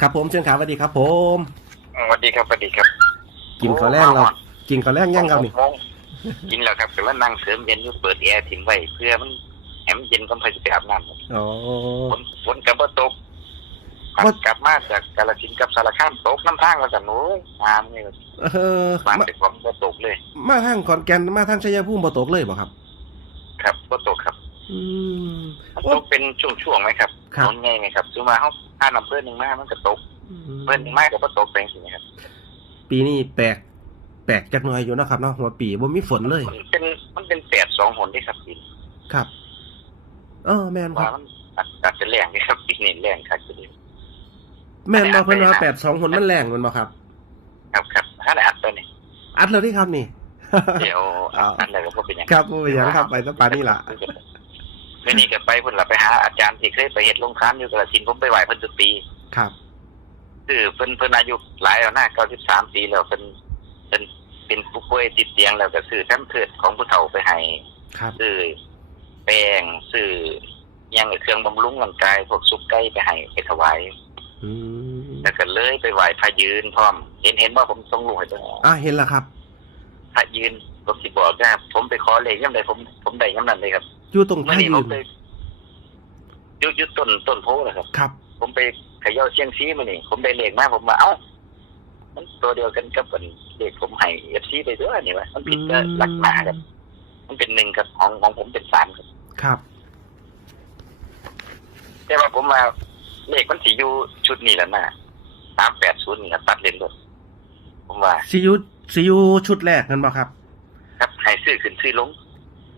ครับผมเชิญครับสวัสดีครับผมสวัสดีครับสวัสดีครับกินข้าวแรงเรากินข้าวแรงยังครับนี่ หกโมงกินแล้วครับแต่ว่านั่งเสริมเย็นอยู่เปิดแอร์ทิ้งไว้เพื่อมันแหมเย็นก็ไปจะไปอาบน้ำอ๋อ ฝนฝนกับว่าตกขับว่า กลับมาจากกาลสินธุ์กับสารคามตกน้ำทางมาจากโน้นน้ำนี่เออบ้านมาเป็นของว่าตกเลย มาทางขอนแก่นมาทางชัยภูมิบ่ตกเลยบ่ครับ ครับว่าตกครับอืม มันตกเป็นช่วงๆไหมครับครับนนไงไหมครับซื้อมาเขา ห้าน้ำเพื่อนหนึ่งมามันก็ตกเพื่อนหนึ่งมากับว่าตกเป็นสิครับปีนี้แปลกแปลกจักหน่อยอยู่เนาะครับเนาะหัวปีบ่มีฝนเลย มันเป็นมันเป็นแปดสองหนที่ครับปีครับ เออแม่นคว่ารับ มันอาจจะแรงนี่ครับปีนี้แรงครับปีนี้แม่นบ่เพิ่นว่าไม่ได้แปดสองหนมันแรงแมันบ่ครับ ครับครับถ้าได้อัดตัวนี้อัดแล้วที่ครับนี่ เดี๋ยวเอาอันไหนก็บ่เป็นหยัง ครับบ่เป็นหยังครับไปสปานนี่ล่ะ ไม่นี่ก็ไปเพิ่นละไปหาอาจารย์ที่เคยไปเฮ็ดโรงทานอยู่กาฬสินธุ์ผมไปไหว้เพิ่นทุกปีครับคือเพิ่นเพิ่นอายุหลายแล้วนะ93ปีแล้วเพิ่นเป็นเป็นผู้ป่วยติดเตียงแล้วก็ซื้อแท้มเพิดของผู้เฒ่าไปให้ครับซื้อแป้งซื้ออิหยังเครื่องบำรุงร่างกายพวกซุปไก่ไปให้ไปถวายอืมแล้วก็เลยไปไหว้พระยืนพร้อม เห็นเห็นว่าผมส่งรูปให้เบิ่งอ่าเห็นแล้วครับพระยืนผมสิบอกว่าผมไปขอเลขยามใดผมผมได้ยามนั้นเลยครับ อยู่ตรงเมื่อท่านี้ยืผมนไปอยุยุดต้นต้นโพนะครับ ครับ ผมไปเขย่าเชียงซีมานี่ผมได้เลขมาผมมาเอ้ามันตัวเดียวกันกับเป็นเลขผมให้เอฟซีไปด้วยนี่วะมันผิดกับหลักหนาครับ มันเป็นหนึ่งครับของของผมเป็นสามครับ ครับ แต่ว่าผมมาเลขมันสีอยู่ชุดนี้แหล้วนะสามแปดศูนย์นี่ครับตัดเลนด้วยผมว่าซียูซียูชุดแรกนั่นบ่ครับ ครับให้ซื้อขึ้นซื้อลง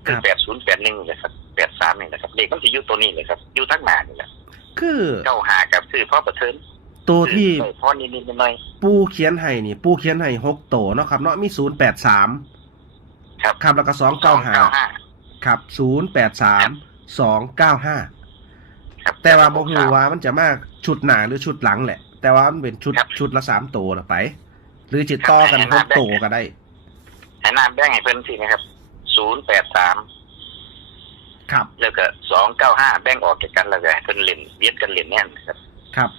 ครัคือบแปดศูนย์แปดหนึ่งเลยครับแปดสามนี่นะครับเลขมันสีอยู่ตัวนี้เลยครับอยู่ทั้งหนานี่แหละคือเก้าหากับซื้อพ่อประเทินตัวที่ซื้อพ่อนิดนิดๆหน่อยปูเขียนให้นี่ ปูเขียนให้หกโตวเนาะครับเนาะมีศูนย์แปดสามๆครับครับแล้วก็สองเก้าห้าครับศูนย์แปดสามสองเก้าห้าครับแต่ว่าบอกฮูว่ามันจะมาชุดหนาหรือชุดหลังแหละ แต่ว่ามันเป็นชุดครับชุดละสามโตวน่ะไป หรือจิตต่อกันคหรับกโตวก็ได้ให้น้ำแบ่งให้เพิ่นสินะครับ ศูนย์แปดสามครับ แล้วก็สองเก้าห้าแบ่งออกจากกันแล้วก็ให้เพิ่นเล่นเวียดกันเล่นแน่นครับ ครับ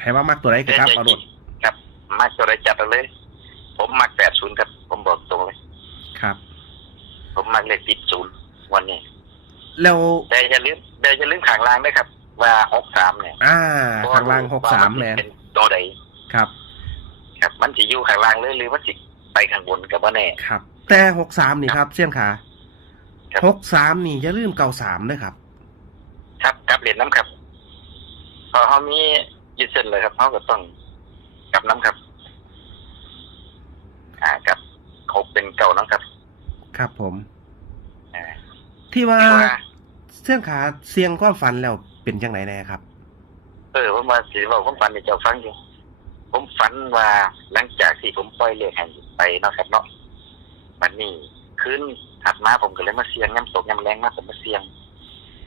ให้ว่ามักตัวไหนก็ครับเอาโดดครับมักตัวใดจัดเอาเลย ผมมักแปดศูนย์ครับ ผมบอกตรงเลย ครับ ผมมักเลขติดศูนย์วันนี้แล้วแต่อย่าลืมแต่อย่าลืมขางล่างด้วยครับ ว่าหกสามเนี่ย อ่าข้างล่างหกสามว่แมนเป็นตัวใดครับ ครับ มันสิอยู่ข้างล่างเลยหรือมันสิไปข้างบนกับว่าแน่ครับ แต่หกสามนี่ครับเสี่ยงขาครับ หกสามนี่อย่าลืมเก่าสามด้วยครับ ครับครับเรียนน้ำครับ พอเขามียึดเส้นเลยครับเขาก็ต้องกลับน้ำครับ อ่าครับเขาเป็นเก่าน้ำครับ ครับผม อ่า ที่ว่าที่ว่า เสี่ยงขาเสียงความฝันแล้วเป็นจังไหนแน่ครับ เออผมว่าสิบอกผมฝันในเจ้าฟังอยู่ผมฝันว่าหลังจากที่ผมปล่อยเลขให้ไปเนาะครับเนาะมันนี่ คืนถัดมาผมก็เลยมาเสียงย้ำตกย้ำแรงมาผมมาเสียง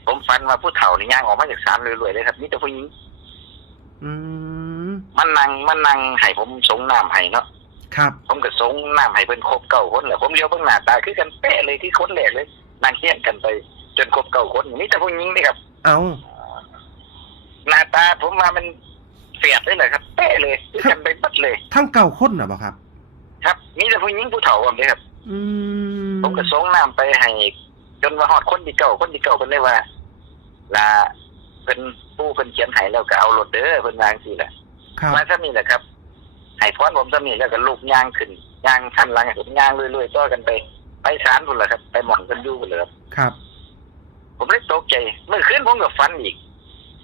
ผมฝันว่าผู้เฒ่านี่ย่างออกมาจากศาลรวยๆเลยครับนี่แต่ผู้หญิงอืมมันนั่งมันนั่งให้ผมสงน้ำให้เนาะครับ ผมก็สงน้ำให้เพิ่นครบเก้าคนแหละผมเลี้ยวเบิ่งหน้าตาคือกันเป๊ะเลยที่คนแรกเลยนั่งเคียงกันไป จนครบเก้าคนนี่แต่ผู้หญิงนี่ครับ เอาหน้าตาผมว่ามันเสียดเลยเลยครับเป๊ะเลยคือกันไปบัดเลย ทั้งเก่าคนน่ะบ่ครับ ครับมีแต่ผู้หญิงผู้เฒ่าผมเลยครับ อืมผมก็ส่งน้ำไปให้จนว่าฮอดคนที่เก่าคนที่เก่าเพิ่นเลยว่าลาเพิ่นผู้เพิ่นเขียนให้แล้วก็เอารถเด้อเพิ่นวาจังซี่แหละครับมาซะนี่แหละครับให้พรผมซะนี่แล้วก็ลูกย่างขึ้นย่างคันหลังให้ผมย่างเรื่อยๆต่อกันไปไปศาลพุ่นล่ะครับ ไปหม่องเพิ่นอยู่พุ่นเลยครับครับ ผมเลยตกใจเมื่อคืนผมก็ฝันอีก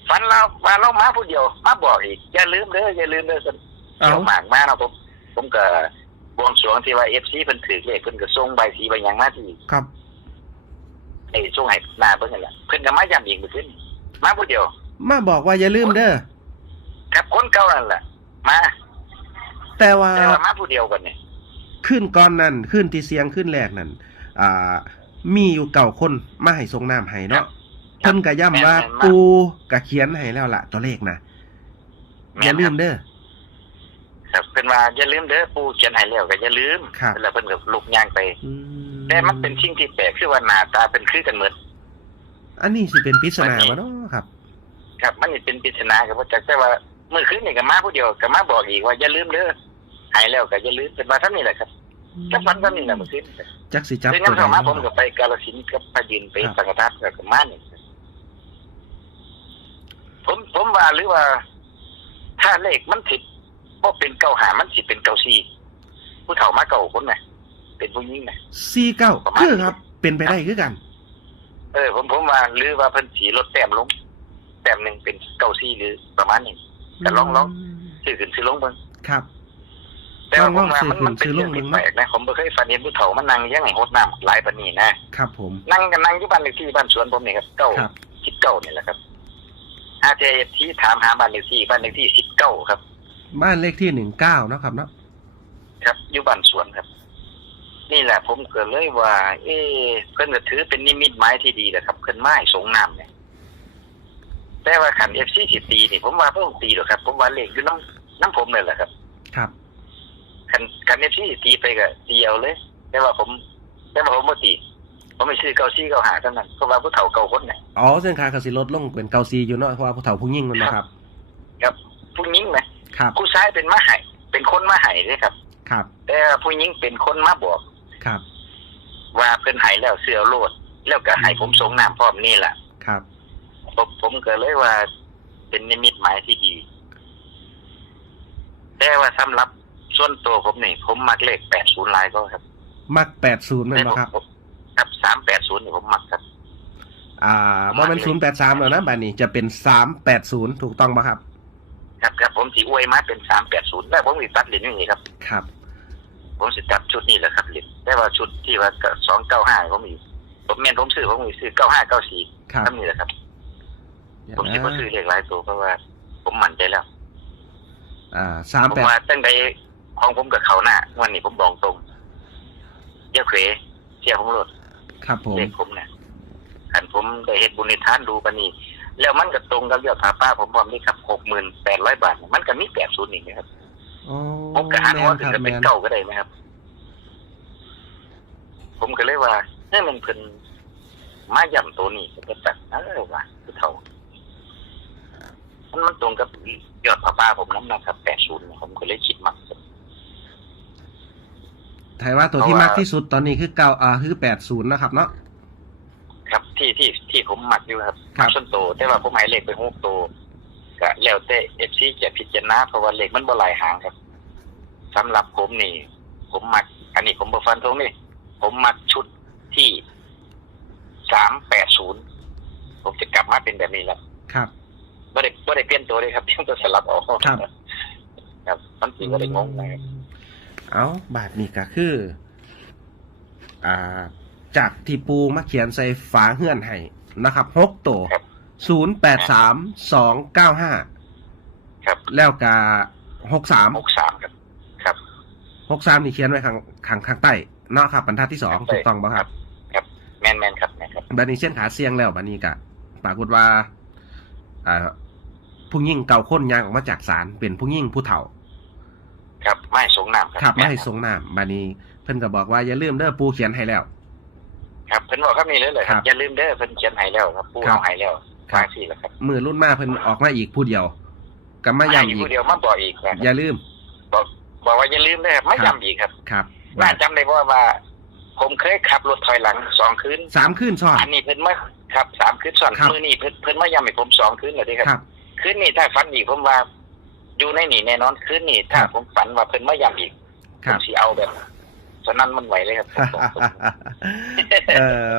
ฝันเราว่าเรามาผู้เดียวมาบอกอีกอย่าลืมเด้ออย่าลืมเด้อสันเอาเกี่ยวหมากมาเนาะผมผมก็ บวงสรวงที่ว่าเอฟซีเพิ่นถือเลขเพิ่นก็ส่งใบสีใบหยังมาที่ครับไอ้ส่งให้หน้าเพิ่นนั่นแหละเพิ่นก็มาย้ำอีกเมื่อคืนมาผู้เดียว มาบอกว่าอย่าลืมเด้อครับคนเก่านั่นแหละมาแต่ว่าแต่ว่ามาผู้เดียวกันเนี่ยขึ้นก่อนนั้นขึ้นที่เสียงขึ้นแรกนั่นอ่า มีอยู่เก่าคนมาให้ทรงน้ำให้เนาะเพิ่นก็ย้ำว่าปูก็เขียนให้แล้วล่ะตัวเลขนะอย่าลืมเด้อ ครับเพิ่นว่าอย่าลืมเด้อปู่เขียนให้แล้วก็อย่าลืมครับ แล้วเพิ่นก็ลุกย่างไป อืแต่มันเป็นสิ่งที่แปลกคือว่าหน้าตาเป็นคือกันหมด อันนี้สิเป็นปริศนาบ่เนาะครับ ครับมันนี่เป็นปริศนาครับว่าจักแต่ว่าเมื่อคืนนี่ก็มาผู้เดียวก็มาบอกอีกว่าอย่าลืมเด้อหายแล้วก็อย่าลืมเป็นว่าท่านนี่แหละครับจักวันก็นี่แหละเมื่อคืนจักสิจับซึ่งตัวน้ำใดเข้ามาผมก็ไปกาลสินธุ์กับพระยืนไปสังฆทานกับมานี่ผมผมว่าหรือว่า ถ้าเลขมันผิด เพราะเป็นเก้าหามันสิเป็นเก้าสี่ผู้เฒ่ามาเก่าคนไหนะเป็นผู้หญิงนะสี่เก้าคือครับ เป็นไปได้คือกัน เออ ผมผมว่าหรือว่าเพิ่นสีลดแต้มลง แต้มหนึ่งเป็นเก้าสี่หรือประมาณนี้แต่ลองลองซื้อขึ้นซื้อลงเบิ่งครับ แต่ว่าผมว่าลองๆมันมันเป็นซื้อเรื่องซื้อลงแปลกนะผมบ่เคยฝันเห็นผู้เฒ่ามานั่งเลี้ยังไงโหดน้ำหลายปานนี้นะครับ ผม นั่งกันนั่งอยู่บ้านเลขที่บ้านสวนผมนี่ครับเก้าครับสิบเก้านี่แหละครับอาเจที่ถามหาบ้านเลขที่บ้านเลขที่สิบเก้าครับ บ้านเลขที่หนึ่งเก้านาะครับเนาะครับอยู่บ้านสวนครับ นี่แหละผมเกิดเลยว่า เอ๊ะเพิ่นก็ถือเป็นนิมิตหมายที่ดีแหละครับเพิ่นไม้สงน้ำเนี่ยแต่ว่าขันเอฟซีสิตีนี่ผมว่าเพิ่นตีหรอกครับ ผมว่าเลขอยู่น้ำน้ำผมเลยแหละครับ ครับขันขันเอฟซีตีไปก็ตีเอาเลย แต่ว่าผมแต่ว่าผมไม่ตีผมไม่ซื้อเก้าซี่เก้าหาเท่านั้นเพราะว่าผู้เฒ่าเก่าคนเนี่ยอ๋อเส้นขากสิลดลงเป็นเกาซีอยู่เนาะเพราะว่าผู้เฒ่าผู้ยิ่งมันนะครับ ครับผู้หญิงนะ ครับ ผู้ชายเป็นมาไห้เป็นคนมาไห้เลยครับ ครับ แต่ผู้หญิงเป็นคนมาบอก ครับ ว่าเพิ่นไห้แล้วเสือโลด แล้วก็ให้ผมส่งน้ำพร้อมนี่แหละครับผมผมก็เลยว่า เป็นนิมิตหมายที่ดี แต่ว่าสำหรับส่วนตัวผมนี่ผมมักเลขแปดศูนย์ลายก็ครับ มักแปดศูนย์แม่นบ่ครับผมครับสามแปดศูนย์นี่ผมมักครับ อ่าบ่เป็นศูนย์แปดสามแล้วนะบ้านนี้จะเป็นสามแปดศูนย์ถูกต้องปะครับ ครับครับผมสีอวยมาเป็นสามแปดศูนย์แล้วผมสิตัดเหรียญอย่างนี้ครับ ครับ ผมสิตัดชุดนี้แหละครับเหรียญแต่ว่าชุดที่ว่าสองเก้าห้าผมมีผมเมียนผมซื้อผมมีซื้อเก้าห้าเก้าสี่ครับทั้งนี้แหละครับเดี๋ยวผมสินะบ่ซื้อเลขหลายตัวเพราะว่า ผมมั่นใจแล้ว อ่าสามผมแปดว่าตั้งแต่ของผมกับเขาหน้าวันนี้ผมบอกตรงเจ้าเขวเสียผมรถครับผมเลขผมเนี่ยขันผมได้เฮ็ดบุญในทานดูปานนี้ แล้วมันก็ตรงกับยอดผาป้าผมพร้อมนี่ครับหกหมื่นแปดร้อยบาท มันก็มีแปดศูนย์นี่นะครับอ๋อผมก็หันแมว่านถึคงรับจะแมเป็นนเก้าก็ได้ไหมครับ ผมก็เลยว่าเฮ้ยมันเพิ่นมาย่ำตัวนี้ก็แบบเออว่าคือเท่ามันมันตรงกับยอดผาป้าผมน้ำหนักครับแปดศูนย์ผมก็เลยคิดมักไทยว่าตัวที่มากที่สุดตอนนี้คือเก้าอ่าคือแปดศูนย์นะครับเนาะครับ ที่ที่ที่ผมหมักอยู่ครับครับส่วนโตวแต่ว่าผมให้เลขไปหกตัวก็แล้วแต่เอฟซีจะพิจารณาเพราะว่าเลขมันบ่หลายหางครับสำหรับผมนี่ ผมมัก อันนี้ผมบ่ฟันตรงนี่ผมมักชุดที่สามแปดศูนย์ผมจะกลับมาเป็นแบบนี้แหละครับไม่ได้ไม่ได้เปลี่ยนตัวเลยครับเพียงแต่สลับออกครับ ครับมันสิก็ได้งงนะครับเอาบาทนี้ก็คือ อ่า จากที่ปูมาเขียนใส่ฝาเฮือนให้นะครับหกตัวครับศูนย์แปดสามสองเก้าห้าครับแล้วก็หกสามหกสามครับครับหกสามนี่เขียนไว้ข้างข้างข้างใต้เนาะครับบรรทัดที่สองข้างใต้ถูกต้องป่ะครับ ครับแมนแมนครับแมนครับบันนี้เส้นขาเสียงแล้วบันนี้กะปรากฏว่าอ่าผู้ยิ่งเก่าค้นยางออกมาจากศาลเป็นผู้ยิ่งผู้เฒ่า ครับไม่สงน้ำครับขับไม่ให้แนทรงน้ำบันนี้เพิ่นก็บอกว่าอย่าลืมเด้อปูเขียนให้แล้ว ครับเพิ่นบอกครับนี่เลยเลยครัครับบอย่าลืมเด้อเพิ่นเขียนให้แล้วครับผู้ครับ เอาให้แล้วครับมาสิแล้วครับมือรุ่นมาเพิ่นออกมาอีกผู้เดียวก็มาให้ย้ำอีกผู้เดียวมาบอกอีกครับอย่าลืม บอกบอกว่าอย่าลืมเด้อครับไม่ครับ ย้ำอีกครับครับน่าจำได้เพราะว่า ผมเคยขับรถถอยหลังสองคืน สามคืนซ้อน อันนี้เพิ่นมาครับสามคืนซ้อนครับ มื้อนี้เพิ่นเพิ่นมาย้ำให้ผมสองคืนแล้วเด้ครับ ครับ คืนนี้ถ้าฝันอีกผมว่าอยู่ในนี่แน่นอนคืนนี้ถ้าครับ ผมฝันว่าเพิ่นมาย้ำอีกคผรัมบ สิเอาแบบ ฉะนั้นมันไหวเลยครับผมบอกตรงเออ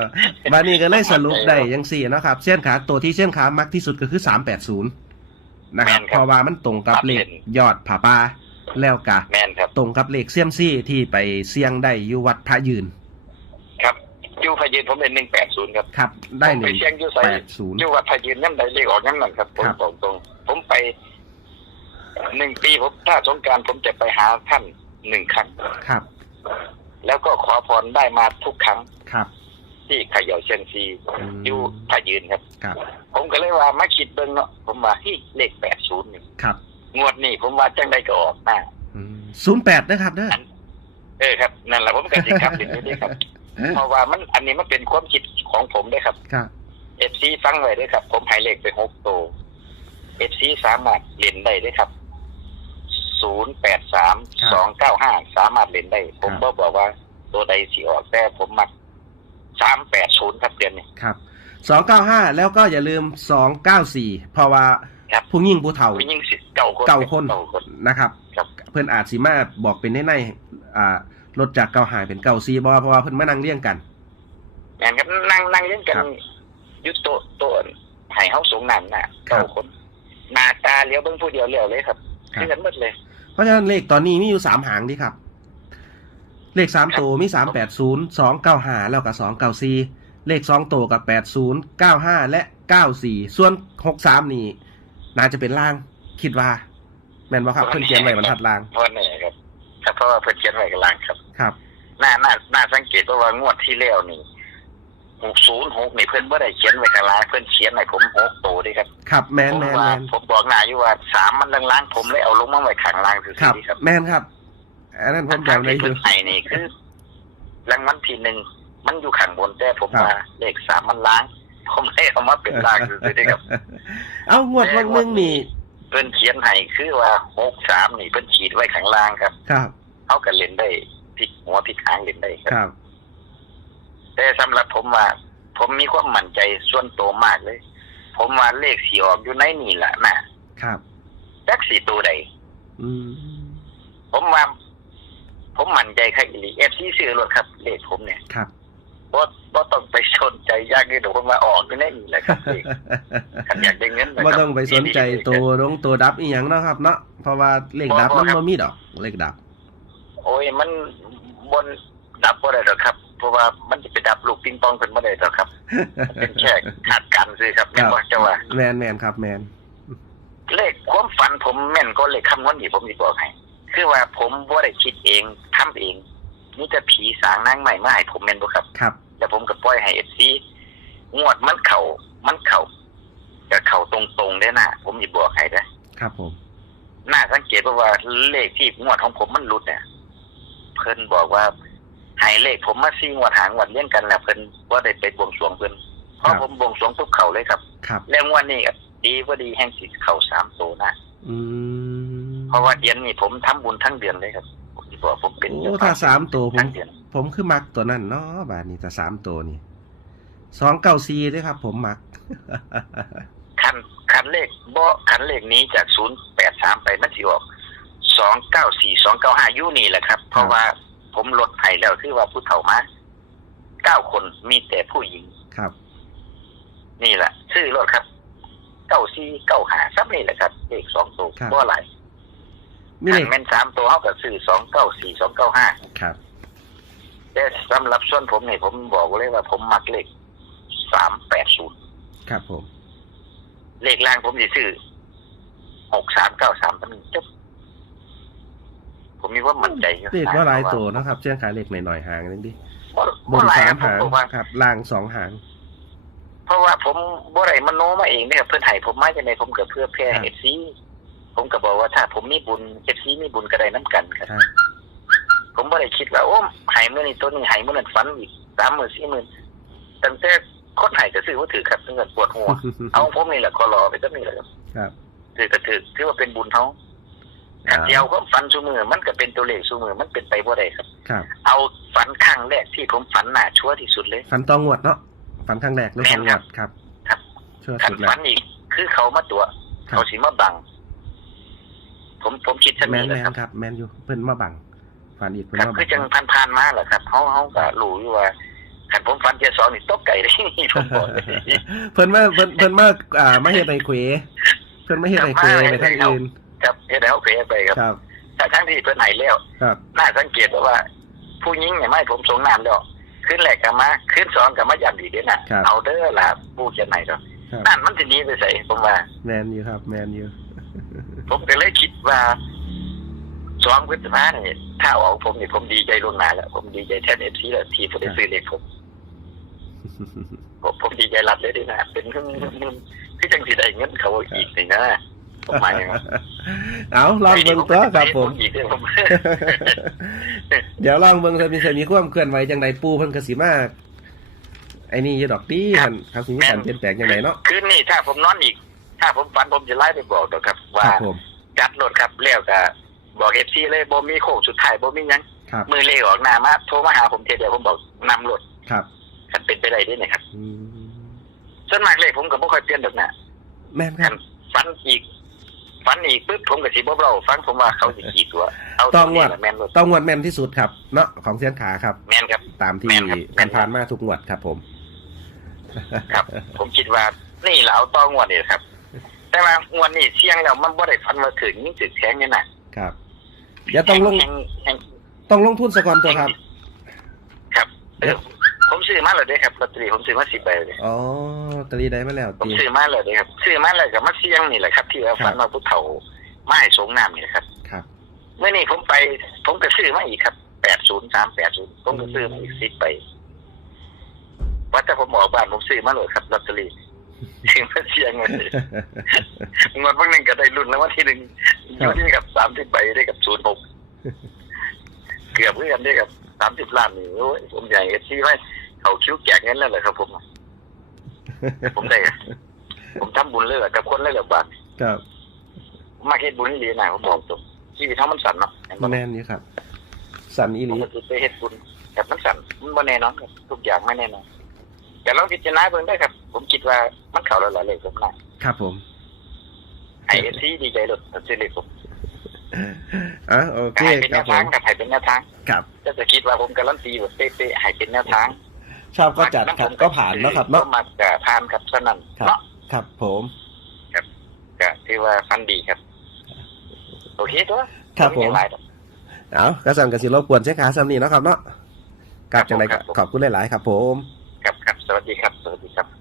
บันนี้ก็เลยสรุปได้ยังสี่เนาะครับ เส้นขาตัวที่เส้นขามักที่สุดก็คือสามแปดศูนย์นะครับแม่นครับเพราะว่ามันตรงกับครับเลขเห็นยอดผาป่าแล้วกะแมนครับตรงกับเลขเซียมซี่ที่ไปเสี่ยงได้อยู่วัดพระยืน ครับอยู่พยืนผมเป็น180ครับครับ ได้ผมหไปนึ่งเชียงอยู่ใส่แปดศูนย์อยู่วัดพยืนย่ำใดเลขออกย่ำนั้นครับผมครับบอกตรงผมไปหนึ่งปีผมถ้าสงกรารผมจะไปหาท่านหนึ่งครั้งครับ แล้วก็ขอพรได้มาทุกครั้ง ครับ ที่เขย่าเชียงซีอืม อยู่พยืนครับ ครับ ผมก็เลยว่ามาคิดเบิ่งเนาะผมว่าที่เลขแปดศูนย์นี่ครับงวดนี้ผมว่าจังใดก็ออกหน้าศูนย์แปดนะครับเด้อเออครับนั่นแหละผมก็สิครับอย่างนี้ด้วยครับเพราะว่ามันอันนี้มันเป็นความคิดของผมด้วยครับครับ เอฟซีฟังไว้ด้วยครับ ผมให้เลขไปหกตัวเอฟซีสามารถเล่นได้ด้วยครับศูนย์แปดสามสองเก้าห้าสามารถเล่นได้ ผมก็บอกว่าตัวใดสีออกแต่ผมมักสามแปดศูนย์ครับเดือนนี้ครับสองเก้าห้าแล้วก็อย่าลืมสองเก้าสี่เพราะว่าครับผู้ยิ่งผู้เฒ่าผู้ยิ่งสิเก่าคนเก่าคนเก่าคนนะครับครับเพื่อนอาจสิมาบอกเป็นในในๆอ่าลดจากเก่าหายเป็นเก่าซีบอเพราะว่าเพื่อนมานั่งเลี้ยงกันแม่นครับนั่งนั่งเล่นกันครับอยุตโตะโตะไห้เฮาสูงนั่นน่ะครับเก่าคนหน้าตาเลี้ยวเบิ่งผู้เดียวเลี้ยวเลยครับครัคืบอกันหมดเลย เพราะฉะนั้นเลขตอนนี้มีอยู่สามหางดีครับ เลขสามตัวมีสามแปดศูนย์สองเก้าห้าแล้วก็สองเก้าสี่เลขสองตัวกับแปดศูนย์เก้าห้าและเก้าสี่ส่วนหกสามนี่น่าจะเป็นล่างคิดว่า แม่นบ่ครับเพื่อนเขียนไว้บรรทัดล่างเพราะนี่ครับครับเพราะว่าเพิ่นเขียนไว้กับลางครับ ครับน่าน่าน่าสังเกตว่างวดที่แล้วนี่หกศูนย์หกนี่เพิ่นบ่ได้เขียนไว้กับลางเพิ่นเขียนให้ผมหกตัวเด้ครับ ครับแมนผมแมนว่าแมนผมบอกหน้าอยู่ว่าสามมันล่างๆผมเลยเอาลงมาไว้ข้างล่างซื่อครับๆนี่ครับ แมนครับ อันนั้นผมทางจำได้ที่อเพิ่ยู่นให้นี่คือรางวัลที่หนึ่งมันอยู่ข้างบนแต่ผมครับว่าเลขสามมันล้าง ผมเลยเอามาเป็นล่างซื่อๆเด้ครับ เอางวดวันหนึงนี่เพิ่นเขียนให้คือว่าหกสามนี่เพิ่นขีดไว้ข้างล่างครับครับเขาก็เล่นได้พลิกหัวพลิกหางเล่นได้ครับครับ แต่สำหรับผมว่า ผมมีความมั่นใจส่วนตัวมากเลย ผมว่าเลขสีออกอยู่ในนี่แหละนะครับ จักสีตัวใด อืมผมว่า ผมมั่นใจครับอีหลีเอฟซีซื้อรถครับเลขผมเนี่ยครับบ่บ่ต้องไปสนใจยากนี่เดี๋ยวผมว่าออกอยู่ในนี่แหละครับเลขขันอยากได้เงินนะครับบ่ต้องไปสนใจตัวลงตัวดับอีหยังเนาะครับเนาะเพราะว่าเลขดับมันบ่มีดอกเลขดับ โอ้ยมันบนดับบ่ได้หรอกครับ เพราะว่ามันจะไปดับลูกปิงปองเป็นบ่ได้หรอกครับ เป็นแค่ขาดการซื้อครับแม่นว่าจะว่าแมนแมนครับ แมนเลขความฝันผมแม่นก็เลขคำนวณนี่ผมสิบอกให้ คือว่าผมบ่ได้คิดเองทำเองนี่จะผีสางนางใหม่มาให้ผมแม่นบ่ครับ ครับ แต่ผมก็ปล่อยให้ FC งวดมันเข้ามันเข้าก็เข้าตรงๆได้น่ะ ผมสิบอกให้เด้อครับผมน่าสังเกตเพราะว่าเลขที่งวดของผมมันหลุดเนี่ยเพิ่นบอกว่าให้เลขผมมาซีงวดหางวดเลี้ยงกันแล้วเพิ่นบ่ได้ไปบวงสรวงเพิ่นเพราะผมบวงสรวงทุกเข้าเลยครับ ครับ แล้วงวดนี้ก็ดีบ่ดีแห่งสิเข้าสามตัวนะอืม เพราะว่าเดือนนี้ผมทำบุญทั้งเดือนเลยครับผมสิบอกผมเป็นโอ้ถ้าสามตัวผมทั้งเดือนผมคือมักตัวนั้นเนาะบาทนี้แต่สามตัวนี่สองเก้าซีด้วยครับ ผมมักคันคันเลขบ่คันเลขนี้จากศูนย์แปดสามไปมันสิออกสองเก้าสี่สองเก้าห้ายู่นี่แหละครับ เพราะว่าผมลดให้แล้วคือว่าผู้เฒ่ามาเก้าคนมีแต่ผู้หญิงครับ นี่แหละชื่อรถครับเก้าสี่เก้าหาซับนี่แหละครับเลขสองตัวครับบ่หลาย มีคัเลนขแม่นสามตัวเขาก็ซื้อสองเก้าสี่สองเก้าห้าครับ แต่สำหรับส่วนผมนี่ผมบอกเลยว่าผมมักเลขสามแปดศูนย์ครับผม เลขล่างผมจะซื้อหกสามเก้าสามตั้งจบผมมีว่ามั่นใจอยู่เลขว่าหลายตัวนะครับเชียงขายเลขหน่อยๆหางนึงดิบ่บบ่นหลายสาครัมบผมหางบอกว่าครับล่างสองหาง เพราะว่าผมบ่ได้มโนมาเองเนี่ยเพื่อนไห้ผมมาจากไหนผมก็เพื่อแพร่ครับเอฟซี ผมก็บอกว่าถ้าผมมีบุญเอฟซีมีบุญก็ได้น้ำกันครับ ครับ ผมบ่ได้คิดว่าโอ้ไห้มื้อนี้ตัวนี้ไห้มื้อนั้นฝันอีกสามหมื่นสี่หมื่นตั้งแต่คนไห้ก็ซื้อว่าถือครับตั้งแต่ปวดหัว เอาผมนี่แหละก็รอไปตั้งนี้แหละครับครับ ถือก็ถือถือว่าเป็นบุญเขาอ่าเดียวความฝันชูมือมันก็เป็นตัวเลขชูมือมันเป็นไปบ่ได้ครับ ครับเอาฝันครั้งแรกที่ผมฝันหน้าชัวร์ที่สุดเลย ฝันตองวดเนาะฝันครั้งแรกเลยแม่สอนงครัวบดครับ ครับชั่วคัสุนดแล้ฝัวนอีก คือเขามาตัว ครับ เขาสิมาบัง ผมผมคิดชันแมนี้นแหแมละนครับครับ แมนอยู่เพิ่นมาบังฝันอีกเพิ่นครับมาคืบัองจังผ่านๆมาแหละครับเขาเขาก็รู้อยู่ว่าคันผมฝันเจอสองนี่ตกไก่เลยผมบอกเลยเพิ่นมาเพิ่นเพิ่นมาอ่ามาเฮ็ดไอ้เขวเพิ่นมาเฮ็ดไอ้เขวไปทางอื่นครับเฮ็ดให้เขาเผลอไปครับครับ แต่ทั้งที่เพิ่นไหนแล้วครับ น่าสังเกตว่า ผู้หญิงเนี่ยไม่ผมสงน้ำแล้วขึ้นแรกกับมาขึ้นสองกับมายันดีเด้อน่ะครับ เอาเด้อล่ะผู้เขียนไหนก็ครับ นั่นมันทีนี้ไปใส่ผมว่า แมนอยู่ครับ แมนอยู่ ผมก็เลยคิดว่าสองพฤษภาเนี่ยถ้าออกผมเนี่ยผมดีใจล่วงหน้าแล้ว ผมดีใจแทนเอฟซีแล้วที่ผมได้ซื้อเลขผมผมผมดีใจรับเลยด้วยนะเป็นเรื่องคือจังสิได้เงินเขาอีกนี่นะผมหมายอย่างนั้นเอาลองเบิ่งตัวครับผมอีกเด้อผมเดี๋ยวลองเบิ่งถ้ามีใครมีความเคลื่อนไหวจังไดปูเพิ่นก็สิมาไอ้นี่อยู่ดอกตี้ครัมับนครับสิมีการเปลี่ยนแปลงจังไดเนาะคืนนี้ถ้าผมนอนอีก ถ้าผมฝันผมจะไล่ไปบอกดอกครับ คว่ารับผมจัดรถครับแล้วก็บอกเอฟซีเลยบ่มีโค้งสุดท้ายบ่มีหยังครับมือเลขออกหน้ามาโทรมาหาผมเทียเดียวผมบอกนำรถครับคันเป็นไปได้เด้นะครับอืมส่วนมากเลขผมก็บ่ค่อยเปลี่ยนดอกนะแม่นคคัรับ นฝันอีกฝันอีกปึ๊บผมก็สิบ่เล่าฟังผมว่าเขาสิกี่ตัวเอาต้องงวดนี้แหละแม่นรถต้องงวดแม่นที่สุดครับเนาะของเสียนขาครับ แม่นครับ ตามที่แม่นครับแม่นครับ ผ่านๆมาทุกงวดครับผม ครับ ผมคิดว่านี่แหละเอาต้องงวดนี่ครับ แต่ว่างวดนี้เสี่ยงแล้วมันบ่ได้ฟันมาถึงนี่ถึงแข็งนี่น่ะครับเดี๋ยวต้องลงแข็แข็งต้องลงทุนสะก่อนตัวครับ ครับเออผมซื้อมาแล้วเด้ครับลอตเตอรี่ผมซื้อมา10ใบเลยอ๋อตรีได้มาแล้วผมตี ซื้อมาเลยเด้ครับซื้อมาเลยกับมาเสี่ยงนี่แหละครับ ที่ว่าฝันว่าผู้เฒ่ามาให้สงน้ำนี่แหละครับครับ เมื่อนี้ผมไป ผมก็ซื้อมาอีกครับแปดศูนย์สามแปดศูนย์ผมก็ซื้อมาอีกสิบไปว่าแต่ผมออกบ้านผมซื้อมาเลยครับลอตเตอรี่ ถึงมาเสียเงินเงินพวกนึงก็ได้รุ่นแล้ววันที่หนึ่งอครับยู่ที่กับสามสิบใบได้กับศูนย์หกเกือบเพื่อนได้กับสามสิบล้านนี่โอ้ยผมใหญ่เอซีไว้เขาคิ้วแจกเงินแล้วเหรอครับผม ผมได้อะผมทำบุญเลยอะกับคนเลยเหรอบาทครับผมมาเฮ็ดบุญนี่ดีนะผมบอกตรงชีวิตเขามันสั่นเนาะแม่นนี่ครับสันอีหผลีมก็สิไปเฮ็ดบุญแต่มันสั่นมันบ่แน่นอนครับทุกอย่างไม่แน่นอนแต่ลองพิจารณาเบิ่งได้ครับ ผมคิดว่า มันเข้าแล้วหลายเลขผมนะครับผมไอ้ซีดีใจรถตัดสินเลขผมอะโอเคให้เป็นคแนรับวผทางมกับให้เป็นแนวทางครับจะจะคิดว่าผมการันตีว่าเป๊ะๆให้เป็นแนวทาง ชอบก็จัดครับก็ผ่านเนาะครับเนาะก็มาจะผ่านครับฉะนั้นครับเนาะครับผมก็ถือว่าฟันดีครับ โอเคตัวครับผมไหลายดอกเอากระสันกระสิรบกวนเช็คขาซ้ำนี่เนาะครับเนาะกลับจังไรครับผมขอบคุณหลาย ๆ ครับผม ครับครับสวัสดีครับ สวัสดีครับ